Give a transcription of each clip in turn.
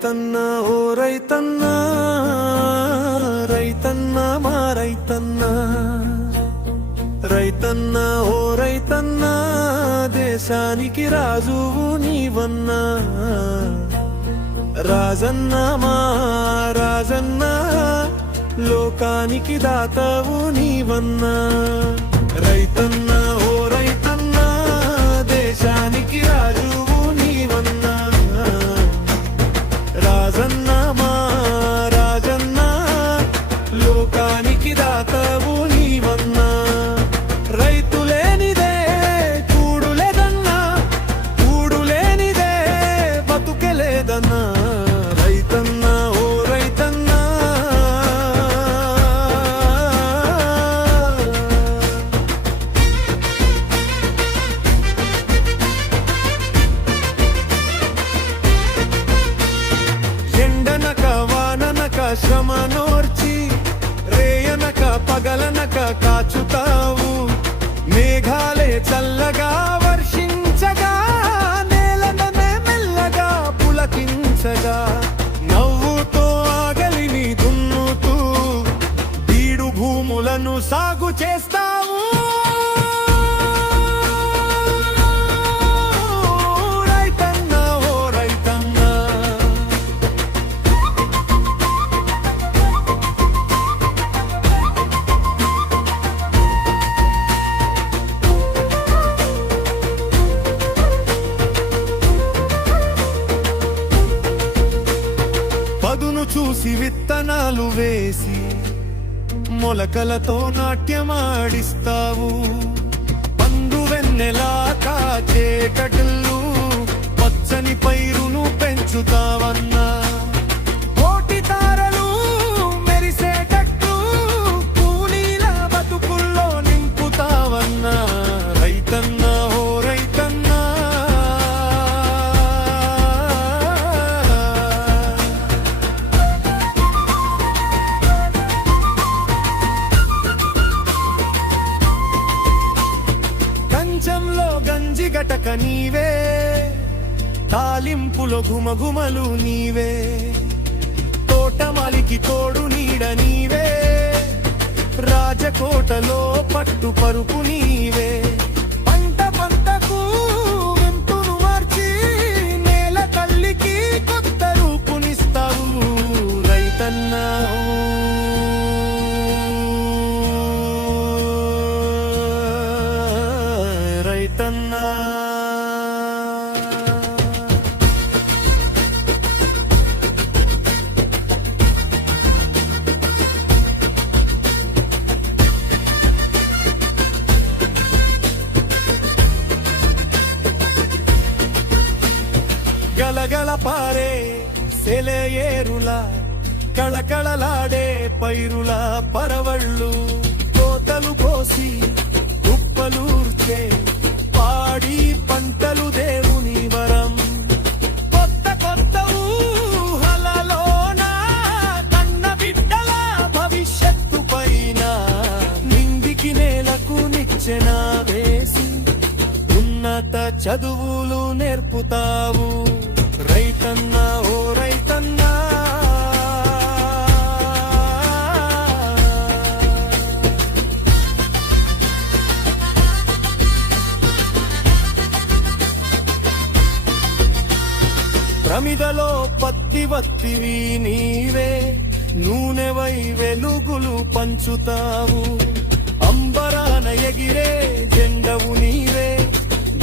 రైతన్న ఓ రైతన్న, రైతన్న మా రైతన్న, రైతన్న ఓ రైతన్న, దేశానికి రాజువు నీవన్నా. రాజన్న మా రాజన్న, లోకానికి దాతవు నీవన్నా. రైతన్న ఓ రైతన్న, దేశానికి రాజువు నీవన్నా. రాజన్న మా రాజన్న, లోకానికి దాతవు నీవన్నా. రైతు లేనిదే కూడు లేదన్నా, కూడు లేనిదే బతుకే లేదన్నా. రైతన్న ఓ రైతన్న, ఎండనక వాననక శ్రమనోర్చి, రేయనక పగలనక కాచుతావు. మేఘాలే చల్లగా వర్షించగా, నేలననే మెల్లగా పులకించగా, నవ్వుతో ఆగలిని దున్నుతూ బీడు భూములను సాగు చేస్తావు. రైతన్న ఓ రైతన్న, పదును చూసి విత్తనాలు వేసి, మొలకలతో నాట్యమాడిస్తావు. పండు వెన్నెలా కాచే కడులు, పచ్చని పైరును పెంచుతావన్నా. కోటి తారలు మెరిసేటట్టు, కూలీల బతుకుల్లో నింపుతావన్నా. రైతన్న ఓ రైతన్న, కంచంలో గంజి గటక నీవే, తాలింపులో గుమగుమలు నీవే, తోటమాలికి తోడు నీడ నీవే, రాజకోటలో పట్టు పరుపు నీవే. పంట పంటకు వెంపును మార్చి, నేల తల్లికి కొత్త రూపునిస్తావు. రైతన్న రైతన్న, గలగల పారే సెలయేరులా, కళకళలాడే పైరుల పరవళ్ళు, కోతలు కోసి కుప్పలూర్చే పాడి పంటలు దేవుని వరం. కొత్త కొత్త ఊహలలోన కన్న బిడ్డల భవిష్యత్తు పైన, నిందికి నేలకు నిచ్చెన వేసి, ఉన్నత చదువులు నేర్పుతావు. రైతన్న ఓ రైతన్న, ప్రమిదలో పత్తి వత్తివి నీవే, నూనెవై వెలుగులు పంచుతావు. అంబరాన ఎగిరే జెండవు నీవే,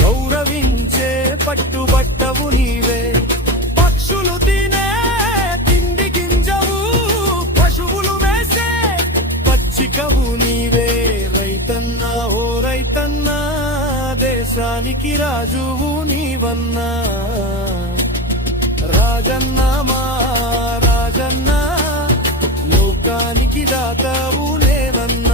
గౌరవించే పట్టుబట్టవు నీవే. పక్షులు తినే తిండి గింజవు, పశువులు వేసే పచ్చికవు నీవే. రైతన్న ఓ రైతన్న, దేశానికి రాజువు నీవన్నా. రాజన్న మా రాజన్న, లోకానికి దాతవు లేవన్నా.